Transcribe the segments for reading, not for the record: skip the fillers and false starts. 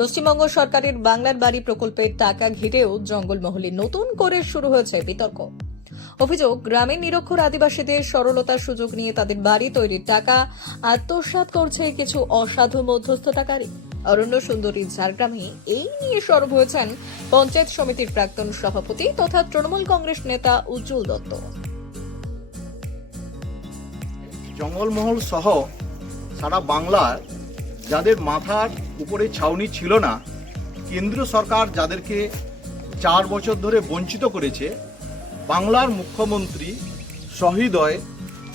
পশ্চিমবঙ্গ সরকারের বাংলার বাড়ি প্রকল্পের টাকা ঘিরেও জঙ্গলমহলে নতুন করে শুরু হয়েছে বিতর্ক। অভিযোগ, গ্রামের নিরক্ষর আদিবাসীদের সরলতার সুযোগ নিয়ে তাদের বাড়ি তৈরির টাকা আত্মসাৎ করছে কিছু অসাধু মধ্যস্থতাকারী। অরণ্য সুন্দরী ঝাড়গ্রামে এই নিয়ে সরব হয়েছেন পঞ্চায়েত সমিতির প্রাক্তন সভাপতি তথা তৃণমূল কংগ্রেস নেতা উজ্জ্বল দত্ত। জঙ্গলমহল সহ সারা বাংলার যাদের মাথার উপরে ছাউনি ছিল না, কেন্দ্রীয় সরকার যাদেরকে 4 বছর ধরে বঞ্চিত করেছে, বাংলার মুখ্যমন্ত্রী সহৃদয়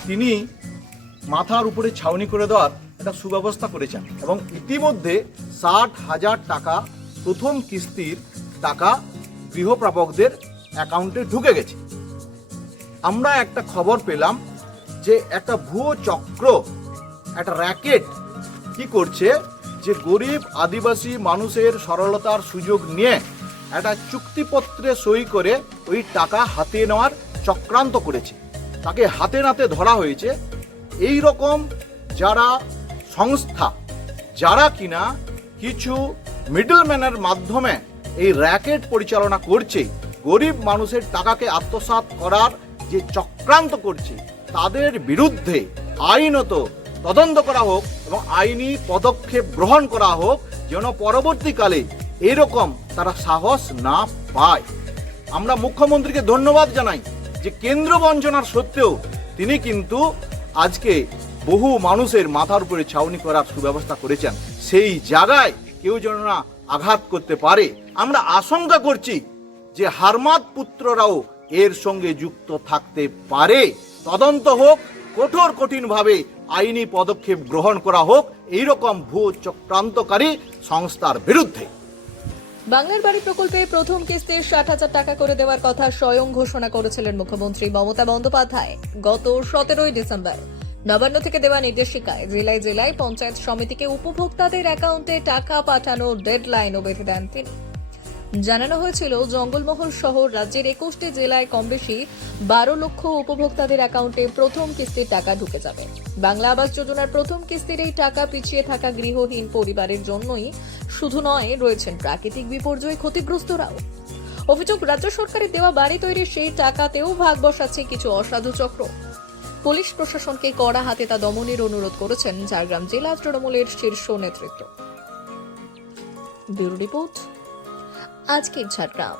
তিনি মাথার উপরে ছাউনি করে দেওয়ার একটা সুব্যবস্থা করেছেন এবং ইতিমধ্যে 60,000 টাকা প্রথম কিস্তির টাকা গৃহপ্রাপকদের অ্যাকাউন্টে ঢুকে গেছে। আমরা একটা খবর পেলাম যে একটা ভুয়ো চক্র, একটা র্যাকেট কি করছে, যে গরিব আদিবাসী মানুষের সরলতার সুযোগ নিয়ে একটা চুক্তিপত্রে সই করে ওই টাকা হাতে নেওয়ার চক্রান্ত করেছে। তাকে হাতে নাতে ধরা হয়েছে। এই রকম যারা সংস্থা, যারা কিনা কিছু মিডলম্যানের মাধ্যমে এই র্যাকেট পরিচালনা করছে, গরিব মানুষের টাকাকে আত্মসাৎ করার যে চক্রান্ত করছে, তাদের বিরুদ্ধে আইনত তদন্ত করা হোক এবং আইনি পদক্ষেপ গ্রহণ করা হোক, যেন পরবর্তীকালে এরকম তারা সাহস না পায়। আমরা মুখ্যমন্ত্রীকে ধন্যবাদ জানাই যে কেন্দ্র বঞ্চনার সত্ত্বেও তিনি কিন্তু আজকে বহু মানুষের মাথার উপরে ছাউনি করার সুব্যবস্থা করেছেন। সেই জায়গায় কেউ যেন না আঘাত করতে পারে। আমরা আশঙ্কা করছি যে হারমাদ পুত্ররাও এর সঙ্গে যুক্ত থাকতে পারে। তদন্ত হোক, কঠিনভাবে আইনি পদক্ষেপ গ্রহণ করা হোক এইরকম ভুয়ো চক্রান্তকারী সংস্থার বিরুদ্ধে। বাংলার বাড়ি প্রকল্পে প্রথম কিস্তির 60,000 টাকা করে দেওয়ার কথা স্বয়ং ঘোষণা করেছিলেন মুখ্যমন্ত্রী মমতা বন্দ্যোপাধ্যায় গত 17 ডিসেম্বর। নবান্ন থেকে দেওয়া নির্দেশিকায় জেলায় জেলায় পঞ্চায়েত সমিতিকে উপভোক্তাদের অ্যাকাউন্টে টাকা পাঠানোর ডেডলাইনও বেঁধে দেন তিনি। জানানো হয়েছিল, জঙ্গলমহল সহ রাজ্যের 21টি জেলায় কম বেশি 12 লক্ষ উপভোক্তাদের অ্যাকাউন্টে প্রথম কিস্তির টাকা ঢুকে যাবে। বাংলা আবাস যোজনার প্রথম কিস্তির এই টাকা পিছিয়ে থাকা গৃহহীন পরিবারের জন্যই শুধু নয়, রয়েছেন প্রাকৃতিক বিপর্যয়ে ক্ষতিগ্রস্তরাও। অভিযোগ, রাজ্য সরকারের দেওয়া বাড়ি তৈরির সেই টাকাতেও ভাগ বসাচ্ছে কিছু অসাধু চক্র। পুলিশ প্রশাসনকে কড়া হাতে তা দমনের অনুরোধ করেছেন ঝাড়গ্রাম জেলা তৃণমূলের শীর্ষ নেতৃত্ব। ব্যুরো রিপোর্ট, আজকের ঝাড়গ্রাম।